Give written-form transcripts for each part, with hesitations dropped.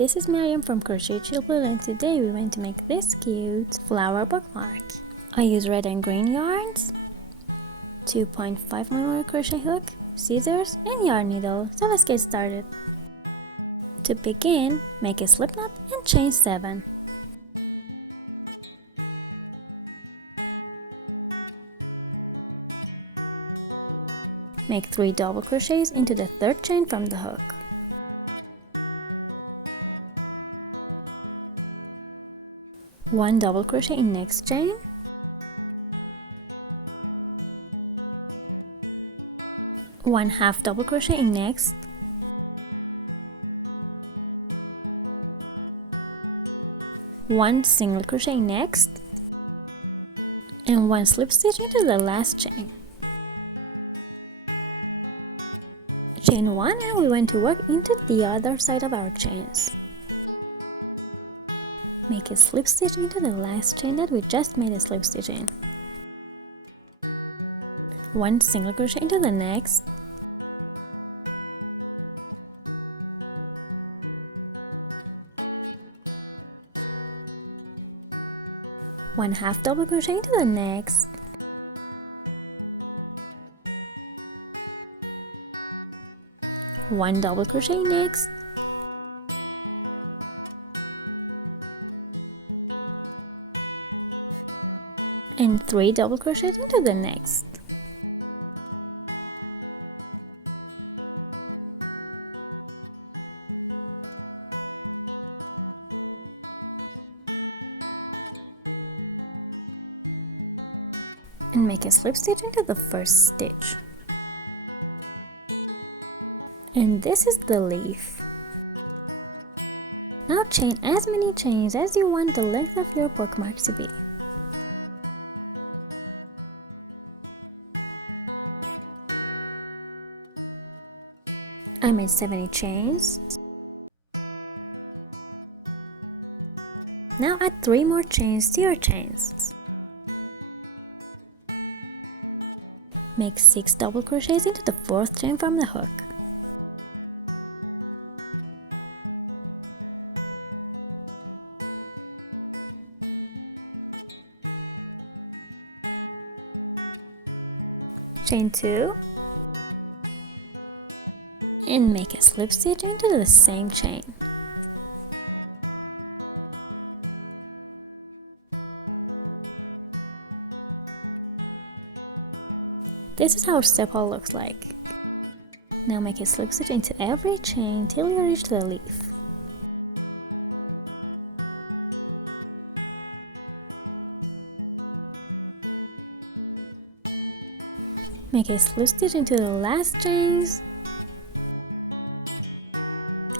This is Maryam from Crochet Chillpill, and today we're going to make this cute flower bookmark. I use red and green yarns, 2.5mm crochet hook, scissors and yarn needle. So let's get started. To begin, make a slip knot and chain 7. Make 3 double crochets into the third chain from the hook. One double crochet in next chain, one half double crochet in next, one single crochet in next, and one slip stitch into the last chain. Chain 1, and we want to work into the other side of our chains. Make a slip stitch into the last chain that we just made a slip stitch in. One single crochet into the next, one half double crochet into the next, one double crochet next, and 3 double crochets into the next. And make a slip stitch into the first stitch. And this is the leaf. Now chain as many chains as you want the length of your bookmark to be. I made 70 chains. Now add 3 more chains to your chains. Make 6 double crochets into the 4th chain from the hook. Chain 2. And make a slip stitch into the same chain. This is how sepal looks like. Now make a slip stitch into every chain till you reach the leaf. Make a slip stitch into the last chains.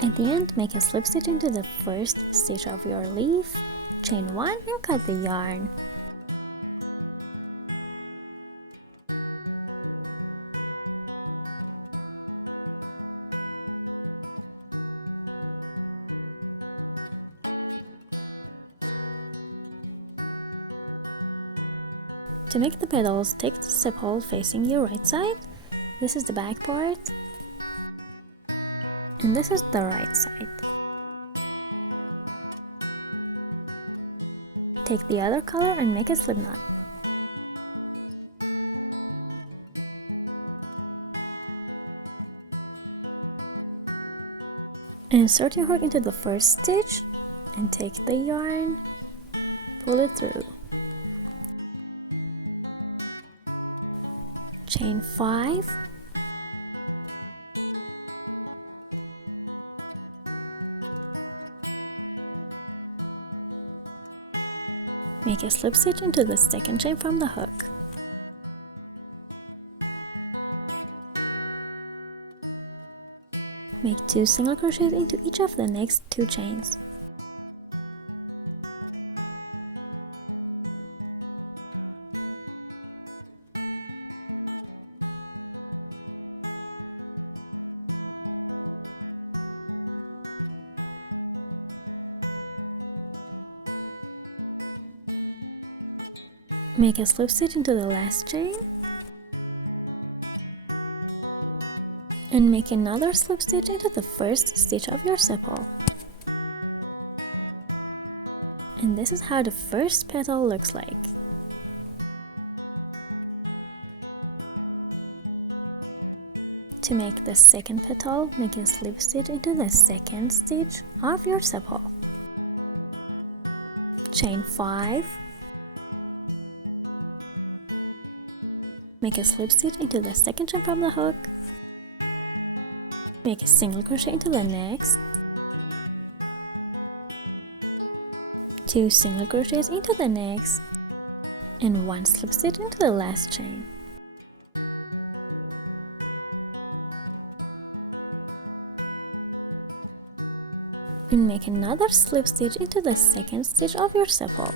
At the end, make a slip stitch into the first stitch of your leaf, chain 1 and cut the yarn. To make the petals, take the sepal facing your right side. This is the back part. And this is the right side. Take the other color and make a slip knot. Insert your hook into the first stitch and take the yarn, pull it through. Chain 5. Make a slip stitch into the second chain from the hook. Make 2 single crochets into each of the next 2 chains. Make a slip stitch into the last chain and make another slip stitch into the first stitch of your sepal. And this is how the first petal looks like. To make the second petal, make a slip stitch into the second stitch of your sepal. Chain 5. Make a slip stitch into the second chain from the hook. Make a single crochet into the next. 2 single crochets into the next, and 1 slip stitch into the last chain. And make another slip stitch into the second stitch of your sepal.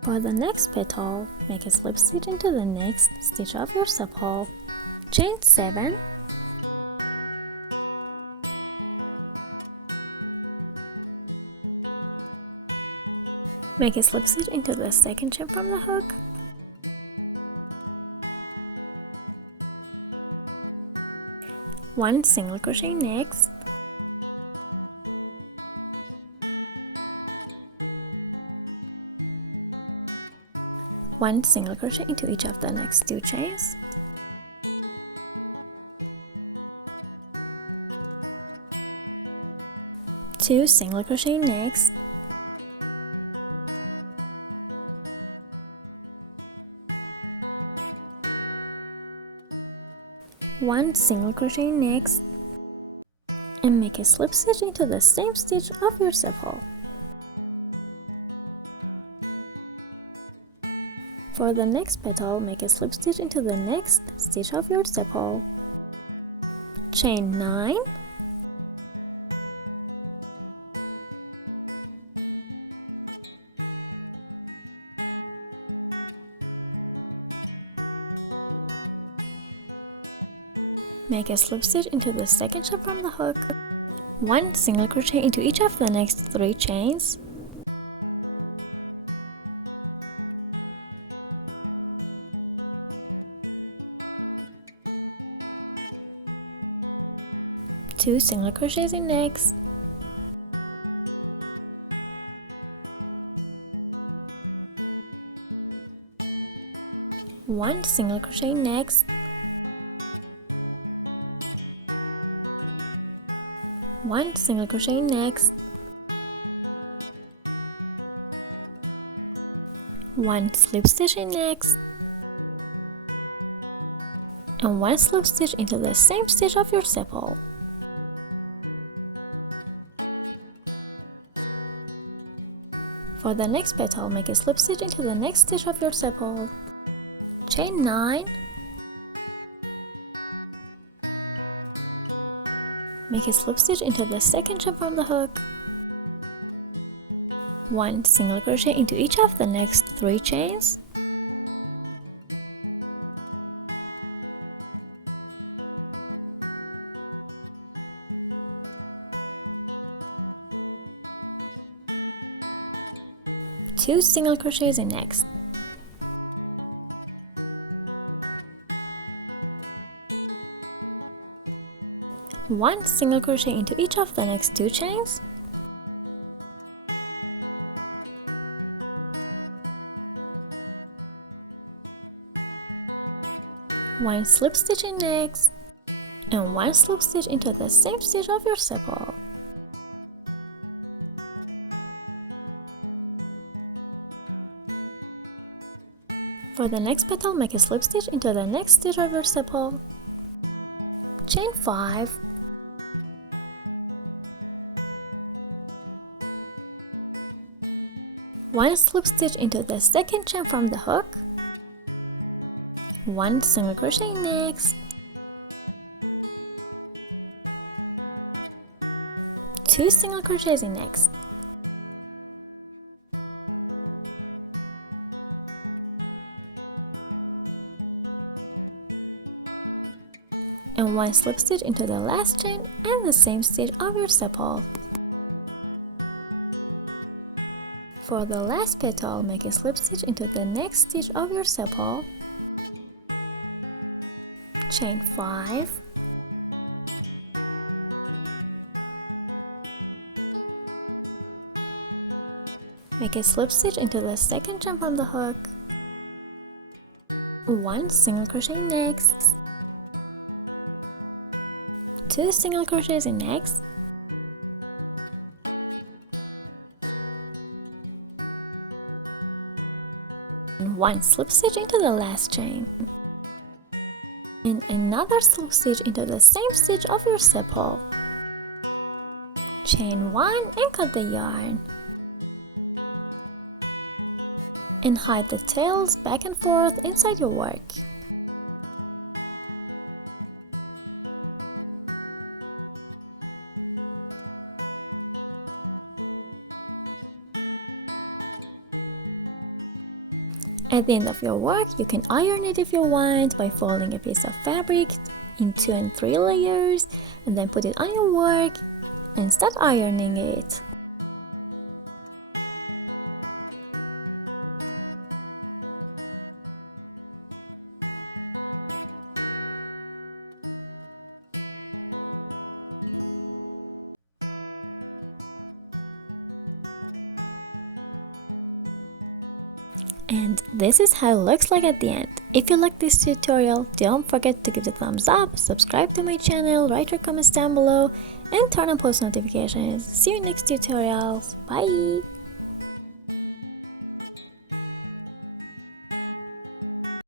For the next petal, make a slip stitch into the next stitch of your sepal. Chain 7. Make a slip stitch into the second chain from the hook. One single crochet next. One single crochet into each of the next 2 chains. Two single crochet next. One single crochet next, and make a slip stitch into the same stitch of your sepal. For the next petal, make a slip stitch into the next stitch of your sepal. Chain 9. Make a slip stitch into the second chain from the hook. One single crochet into each of the next 3 chains. Two single crochets in next. One single crochet next. One single crochet next. One slip stitch in next, and 1 slip stitch into the same stitch of your sepal. For the next petal, make a slip stitch into the next stitch of your sepal. Chain 9. Make a slip stitch into the second chain from the hook. One single crochet into each of the next 3 chains. Two single crochets in next. One single crochet into each of the next 2 chains. One slip stitch in next, and 1 slip stitch into the same stitch of your sepal. For the next petal, make a slip stitch into the next stitch of your sepal. Chain 5. One slip stitch into the second chain from the hook. One single crochet next. Two single crochets in next. And 1 slip stitch into the last chain and the same stitch of your sepal. For the last petal, make a slip stitch into the next stitch of your sepal. Chain 5. Make a slip stitch into the second chain from the hook. 1 single crochet next. 2 single crochets in next. And 1 slip stitch into the last chain. And another slip stitch into the same stitch of your stipple. Chain 1 and cut the yarn. And hide the tails back and forth inside your work. At the end of your work, you can iron it if you want by folding a piece of fabric in 2 and 3 layers and then put it on your work and start ironing it. And this is how it looks like at the end. If you like this tutorial, don't forget to give it a thumbs up, subscribe to my channel, write your comments down below, and turn on post notifications. See you next tutorials. Bye!